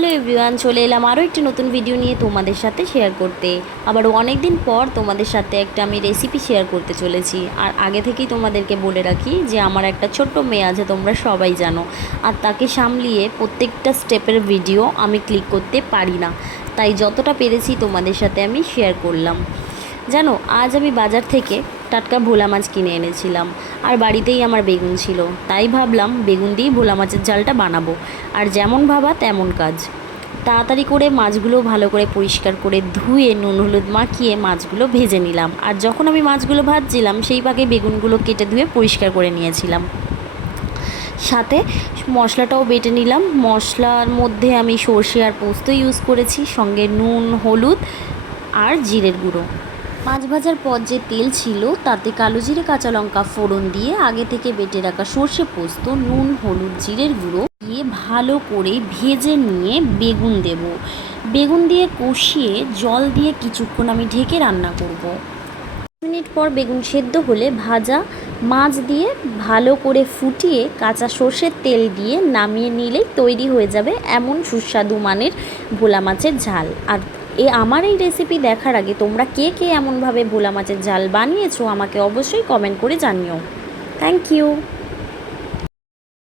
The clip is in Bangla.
হ্যালো এভরিওয়ান, চলে এলাম আরও একটি নতুন ভিডিও নিয়ে তোমাদের সাথে শেয়ার করতে। আবারও অনেক দিন পর তোমাদের সাথে একটা আমি রেসিপি শেয়ার করতে চলেছি। আর আগে থেকেই তোমাদেরকে বলে রাখি যে আমার একটা ছোট্ট মেয়ে আছে, তোমরা সবাই জানো। আর তাকে সামলিয়ে প্রত্যেকটা স্টেপের ভিডিও আমি ক্লিক করতে পারি না, তাই যতটা পেরেছি তোমাদের সাথে আমি শেয়ার করলাম। জানো, আজ আমি বাজার থেকে টাটকা ভোলা মাছ কিনে এনেছিলাম, আর বাড়িতেই আমার বেগুন ছিল, তাই ভাবলাম বেগুন দিয়েই ভোলা মাছের ঝালটা বানাবো। আর যেমন ভাবা তেমন কাজ। তাড়াতাড়ি করে মাছগুলো ভালো করে পরিষ্কার করে ধুয়ে নুন হলুদ মাখিয়ে মাছগুলো ভেজে নিলাম। আর যখন আমি মাছগুলো ভাজছিলাম সেই ফাঁকে বেগুনগুলো কেটে ধুয়ে পরিষ্কার করে নিয়েছিলাম। সাথে মশলাটাও বেটে নিলাম। মশলার মধ্যে আমি সর্ষে আর পোস্ত ইউজ করেছি, সঙ্গে নুন হলুদ আর জিরের গুঁড়ো। মাছ ভাজার পর যে তেল ছিল তাতে কালো জিরে কাঁচা লঙ্কা ফোড়ন দিয়ে আগে থেকে বেটে রাখা সর্ষে পোস্ত, নুন হলুদ জিরের গুঁড়ো দিয়ে ভালো করে ভেজে নিয়ে বেগুন দেব। বেগুন দিয়ে কষিয়ে জল দিয়ে কিছুক্ষণ আমি ঢেকে রান্না করব। মিনিট পর বেগুন সেদ্ধ হলে ভাজা মাছ দিয়ে ভালো করে ফুটিয়ে কাঁচা সর্ষের তেল দিয়ে নামিয়ে নিলেই তৈরি হয়ে যাবে এমন সুস্বাদু মানের ভোলা মাছের ঝাল। আর আমার এই রেসিপি দেখার আগে তোমরা কে কে এমনভাবে ভোলা মাছের ঝাল বানিয়েছো আমাকে অবশ্যই কমেন্ট করে জানিও। Thank you.